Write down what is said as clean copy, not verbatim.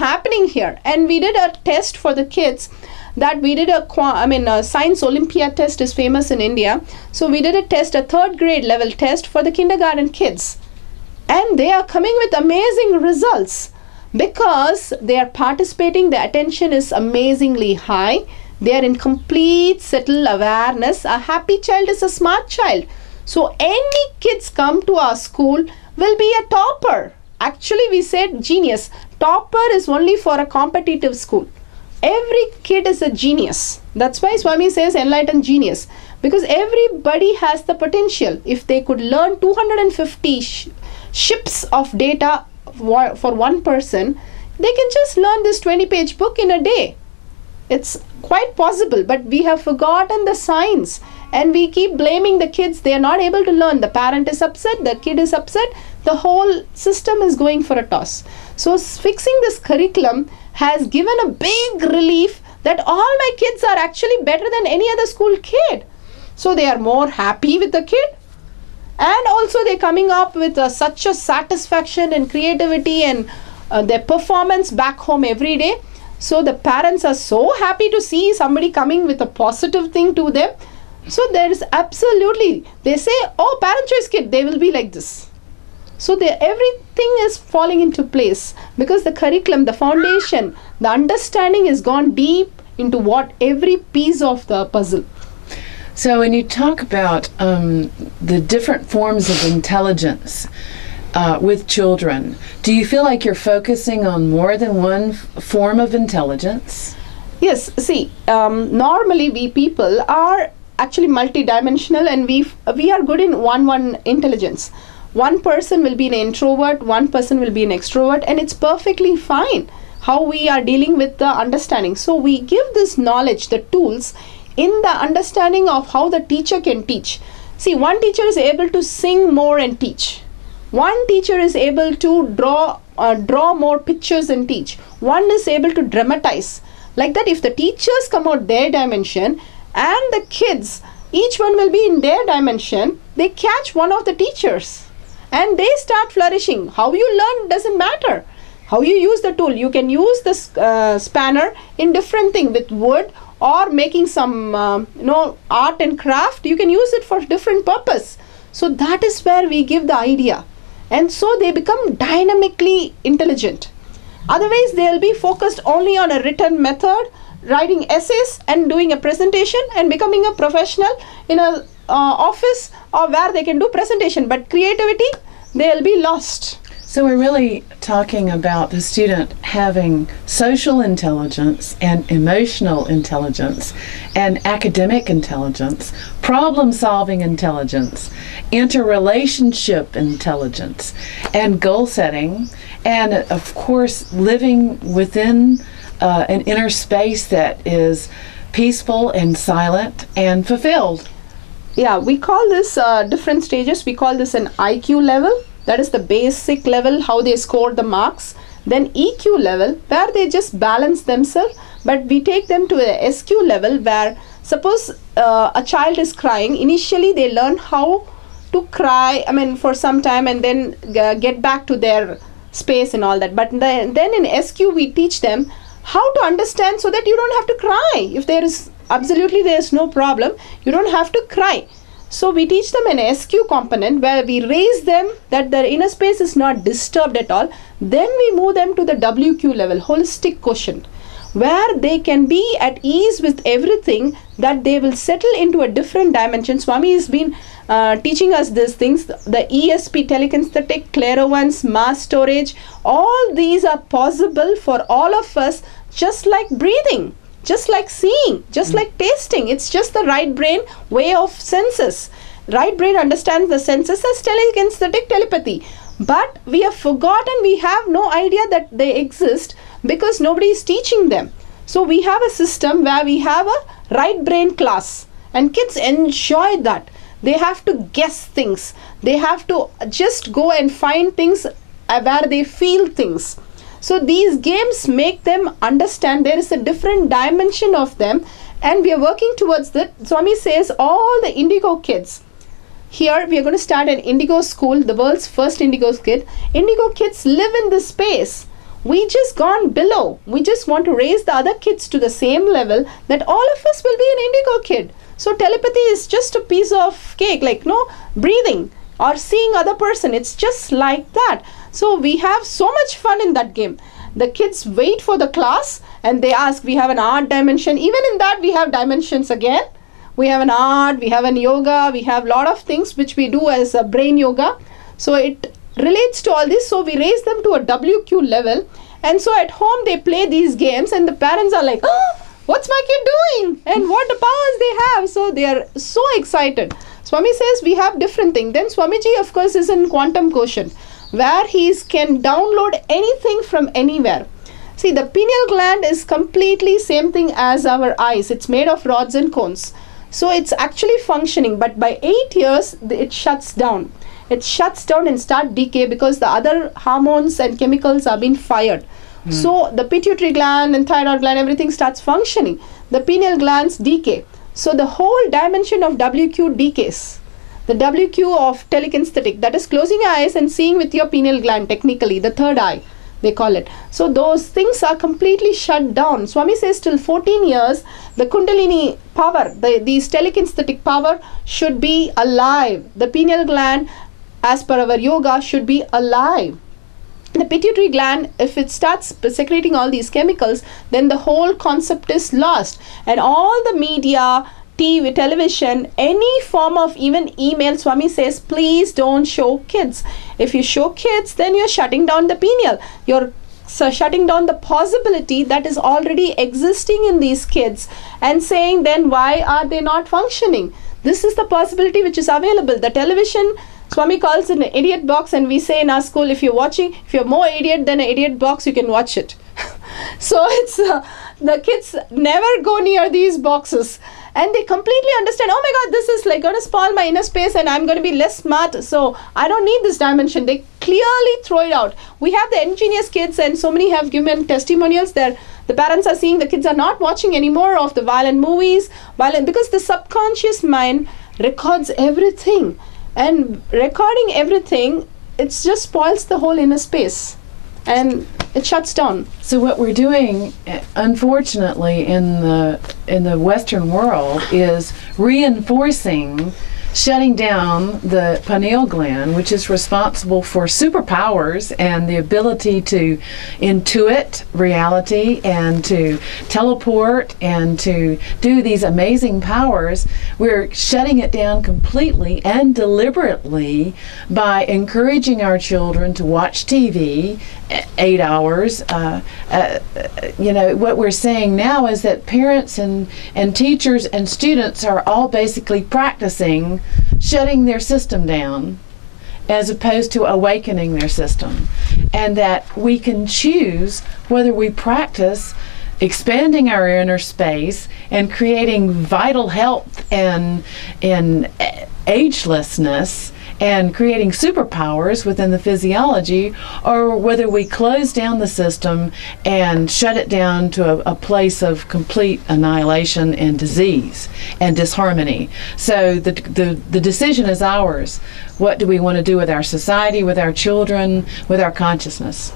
happening here. And we did a test for the kids that we did a science Olympiad test is famous in India. So we did a test, a 3rd grade level test for the kindergarten kids. And they are coming with amazing results because they are participating. The attention is amazingly high. They are in complete settled awareness. A happy child is a smart child. So any kids come to our school will be a topper. Actually, we said genius. Topper is only for a competitive school. Every kid is a genius. That's why Swami says enlightened genius. Because everybody has the potential. If they could learn 250 ships of data for one person, they can just learn this 20-page book in a day. It's quite possible, but we have forgotten the science and we keep blaming the kids. They are not able to learn. The parent is upset, the kid is upset, the whole system is going for a toss. So fixing this curriculum has given a big relief that all my kids are actually better than any other school kid. So they are more happy with the kid, and also they're coming up with such a satisfaction and creativity and their performance back home every day. So the parents are so happy to see somebody coming with a positive thing to them. So there is absolutely, they say, oh, parent choice kid, they will be like this. So everything is falling into place because the curriculum, the foundation, the understanding has gone deep into what every piece of the puzzle. So when you talk about the different forms of intelligence with children, do you feel like you're focusing on more than one form of intelligence? Yes, see, normally we people are actually multidimensional and we are good in one intelligence. One person will be an introvert, one person will be an extrovert, and it's perfectly fine how we are dealing with the understanding. So we give this knowledge, the tools, in the understanding of how the teacher can teach. See, one teacher is able to sing more and teach. One teacher is able to draw more pictures and teach. One is able to dramatize. Like that, if the teachers come out their dimension and the kids, each one will be in their dimension, they catch one of the teachers and they start flourishing. How you learn doesn't matter. How you use the tool. You can use this spanner in different things with wood or making some art and craft. You can use it for different purpose. So that is where we give the idea. And so they become dynamically intelligent. Otherwise, they'll be focused only on a written method, writing essays and doing a presentation and becoming a professional in a office or where they can do presentation. But creativity, they'll be lost. So we're really talking about the student having social intelligence and emotional intelligence and academic intelligence, problem-solving intelligence, interrelationship intelligence, and goal setting, and of course living within an inner space that is peaceful and silent and fulfilled. Yeah, we call this different stages. We call this an IQ level. That is the basic level, how they score the marks. Then EQ level, where they just balance themselves. But we take them to a SQ level where, suppose a child is crying. Initially, they learn how to cry, for some time and then get back to their space and all that. But then in SQ, we teach them how to understand so that you don't have to cry. If there is no problem, you don't have to cry. So we teach them an SQ component where we raise them that their inner space is not disturbed at all. Then we move them to the WQ level, holistic quotient, where they can be at ease with everything, that they will settle into a different dimension. Swami has been teaching us these things, the ESP, telekinesthetic, clairvoyance, mass storage, all these are possible for all of us, just like breathing. Just like seeing, just like tasting. It's just the right brain way of senses. Right brain understands the senses as telekinesthetic telepathy. But we have forgotten, we have no idea that they exist because nobody is teaching them. So we have a system where we have a right brain class and kids enjoy that. They have to guess things. They have to just go and find things where they feel things. So these games make them understand there is a different dimension of them, and we are working towards that. Swami says all the Indigo kids, here we are going to start an Indigo school, the world's first Indigo kid. Indigo kids live in this space. We just gone below. We just want to raise the other kids to the same level that all of us will be an indigo kid. So telepathy is just a piece of cake, like no breathing or seeing other person. It's just like that. So we have so much fun in that game. The kids wait for the class and they ask, we have an art dimension. Even in that we have dimensions again. We have an art, we have an yoga, we have a lot of things which we do as a brain yoga. So it relates to all this. So we raise them to a WQ level. And so at home they play these games and the parents are like, oh, what's my kid doing? And what the powers they have. So they are so excited. Swami says we have different things. Then Swamiji, of course, is in quantum quotient, where he can download anything from anywhere. See, the pineal gland is completely same thing as our eyes. It's made of rods and cones. So it's actually functioning, but by 8 years, it shuts down. It shuts down and start decay because the other hormones and chemicals are being fired. So the pituitary gland and thyroid gland, everything starts functioning. The pineal glands decay. So the whole dimension of WQ decays. The WQ of telekinesthetic, that is closing your eyes and seeing with your pineal gland, technically, the third eye, they call it. So those things are completely shut down. Swami says till 14 years, the Kundalini power, these telekinesthetic power should be alive. The pineal gland, as per our yoga, should be alive. The pituitary gland, if it starts secreting all these chemicals, then the whole concept is lost. And all the media, TV, television, any form of even email, Swami says, please don't show kids. If you show kids, then you're shutting down the pineal. You're shutting down the possibility that is already existing in these kids and saying, then why are they not functioning? This is the possibility which is available. The television, Swami calls it an idiot box, and we say in our school, if you're more idiot than an idiot box, you can watch it. So it's the kids never go near these boxes, and they completely understand, oh my God, this is like going to spoil my inner space and I'm going to be less smart, so I don't need this dimension. They clearly throw it out. We have the ingenious kids, and so many have given testimonials there. The parents are seeing the kids are not watching anymore of the violent movies, because the subconscious mind records everything. And recording everything, it just spoils the whole inner space and it shuts down. So what we're doing, unfortunately, in the Western world is reinforcing shutting down the pineal gland, which is responsible for superpowers and the ability to intuit reality and to teleport and to do these amazing powers. We're shutting it down completely and deliberately by encouraging our children to watch TV 8 hours. What we're saying now is that parents and teachers and students are all basically practicing shutting their system down as opposed to awakening their system, and that we can choose whether we practice expanding our inner space and creating vital health and agelessness and creating superpowers within the physiology, or whether we close down the system and shut it down to a place of complete annihilation and disease and disharmony. So the decision is ours. What do we want to do with our society, with our children, with our consciousness?